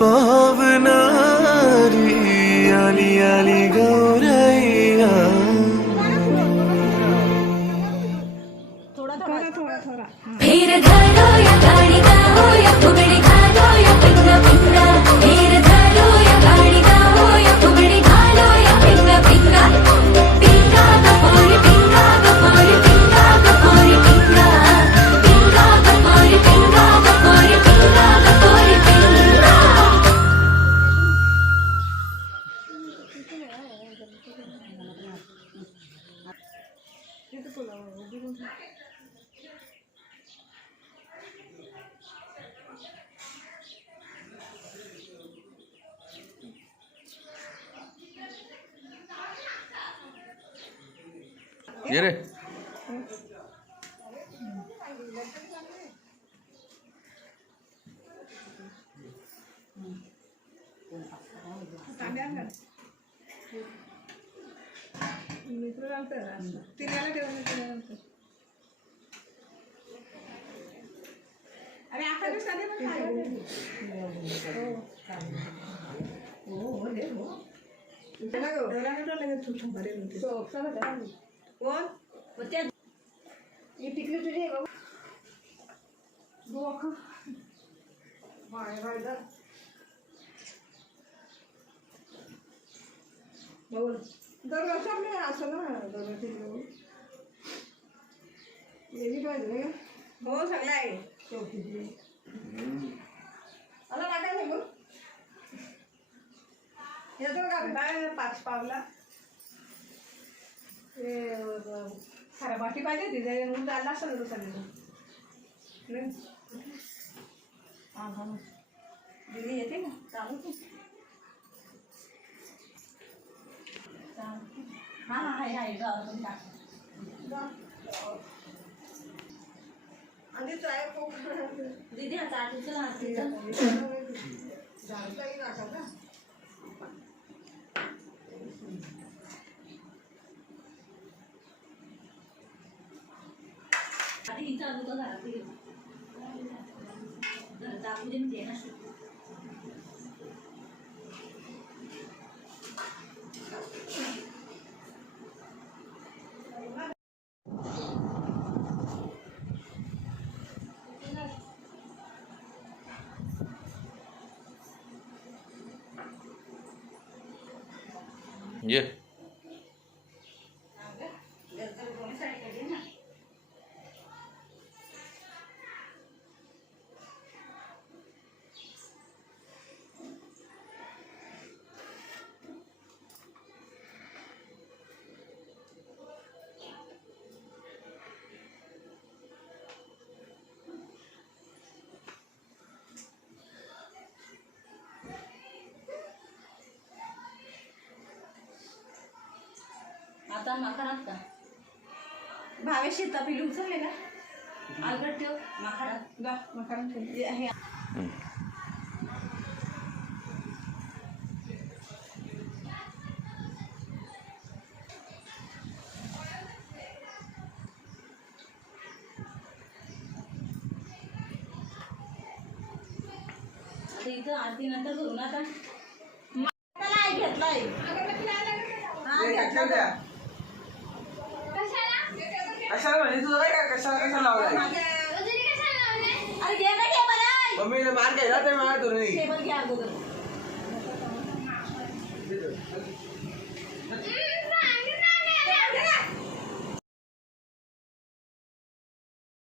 पावनारी आली आली गौरैया फिर घालो या गाड़ी गाओ या फुगड़ी घालो या पिंगा पिंगा फिर घालो या गाड़ी गाओ या फुगड़ी घालो या पिंगा पिंगा पिंगा गपोरी पिंगा गपोरी पिंगा गपोरी पिंगा पिंगा गपोरी पिंगा गपोरी पिंगा गपोरी पिंगा ये रे अरे आखा साधे पण कोण होत्या ही पिकली तुझी दरवर्षी आपले असं ना दरवर्षी पाहिजे हो सगळं आहे चौकीची मला वाटायला सांगू येतो का काय 5 पावला ते खरा बाकी पाहिजे तिथे म्हणून चालला असं होतं सगळं दिली येते ना चालू हां हां हाय हाय आणि चाय दीदी हा चाटूचं झाडताही नाका ना ही चालू तर घरात दाखवू दे मी ना ये आता माखारात का भावे शेता पिलू उचलले ना अलगट ठेव माखारात गा माखारात ठेव हे आता इथं आरती नंतर करू ना आता मला घेतलाय कशाला म्हणजे तुझं काय का कशाला लावलाय अरे घे ना घे मला मम्मीने मार घ्यायला ते मला तुम्ही टेबल घ्या अगोदर